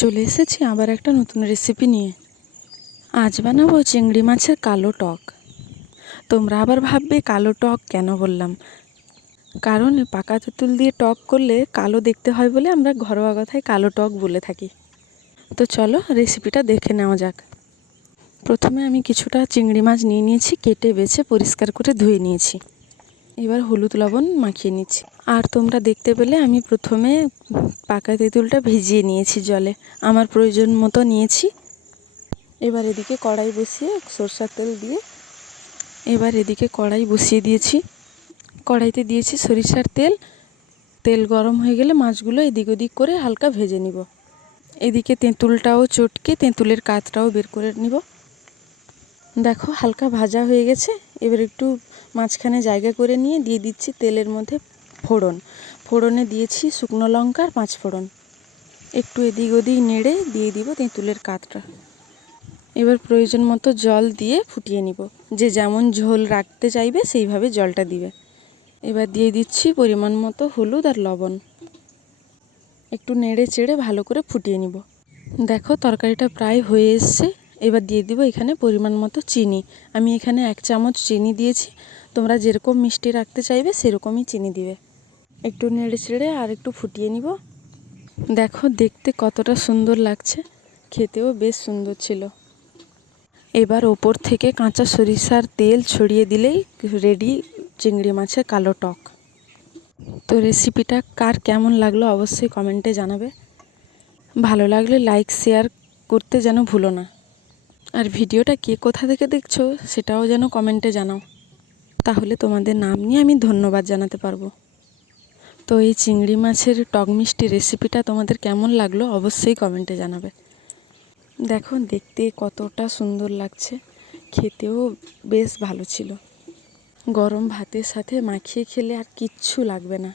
চলে এসেছি আবার একটা নতুন রেসিপি নিয়ে। আজ বানাবো চিংড়ি মাছের কালো টক। তোমরা আবার ভাববে কালো টক কেন বললাম, কারণ পাকা তেঁতুল দিয়ে টক করলে কালো দেখতে হয় বলে আমরা ঘরোয়া কথায় কালো টক বলে থাকি। তো চলো রেসিপিটা দেখে নেওয়া যাক। প্রথমে আমি কিছুটা চিংড়ি মাছ নিয়ে নিয়েছি, কেটে বেছে পরিষ্কার করে ধুয়ে নিয়েছি। এবার হলুদ লবণ মাখিয়ে নিচ্ছি। আর তোমরা দেখতে পেলে আমি প্রথমে পাকা তেঁতুলটা ভিজিয়ে নিয়েছি জলে, আমার প্রয়োজন মতো নিয়েছি। এবার এদিকে কড়াই বসিয়ে সরষের তেল দিয়ে কড়াই বসিয়ে দিয়েছি। কড়াইতে দিয়েছি সরিষার তেল। তেল গরম হয়ে গেলে মাছগুলো এদিক ওদিক করে হালকা ভেজে নিব। এদিকে তেঁতুলটাও চটকে তেঁতুলের কাতটাও বের করে নিব। দেখো হালকা ভাজা হয়ে গেছে। এবার একটু মাঝখানে জায়গা করে নিয়ে দিয়ে দিচ্ছি তেলের মধ্যে ফোড়নে দিয়েছি শুকনো লঙ্কা আর 5 ফোড়ন। একটু এদিক ওদিক নেড়ে দিয়ে দিব তেঁতুলের কাতটা। এবার প্রয়োজন মতো জল দিয়ে ফুটিয়ে নিব। যে যেমন ঝোল রাখতে চাইবে সেইভাবে জলটা দিবে। এবার দিয়ে দিচ্ছি পরিমাণ মতো হলুদ আর লবণ। একটু নেড়ে চেড়ে ভালো করে ফুটিয়ে নিব। দেখো তরকারিটা প্রায় হয়ে এসছে। এবার দিয়ে দিব এখানে পরিমাণ মতো চিনি। আমি এখানে 1 চামচ চিনি দিয়েছি। তোমরা যেরকম মিষ্টি রাখতে চাইবে সেরকমই চিনি দিবে। একটু নেড়ে চেড়ে আর একটু ফুটিয়ে নিব। দেখো দেখতে কতটা সুন্দর লাগছে, খেতেও বেশ সুন্দর ছিল। এবার ওপর থেকে কাঁচা সরিষার তেল ছড়িয়ে দিলেই রেডি চিংড়ি মাছের কালো টক। তো রেসিপিটা কার কেমন লাগলো অবশ্যই কমেন্টে জানাবে। ভালো লাগলে লাইক শেয়ার করতে যেন ভুলো না। আর ভিডিওটা কে কোথা থেকে দেখছো সেটাও যেন কমেন্টে জানাও, তাহলে তোমাদের নাম নিয়ে আমি ধন্যবাদ জানাতে পারবো। তো এই চিংড়ি মাছের টক মিষ্টি রেসিপিটা তোমাদের কেমন লাগলো অবশ্যই কমেন্টে জানাবে। দেখো দেখতে কতটা সুন্দর লাগছে, খেতেও বেশ ভালো ছিল। গরম ভাতের সাথে মাখিয়ে খেলে আর কিচ্ছু লাগবে না।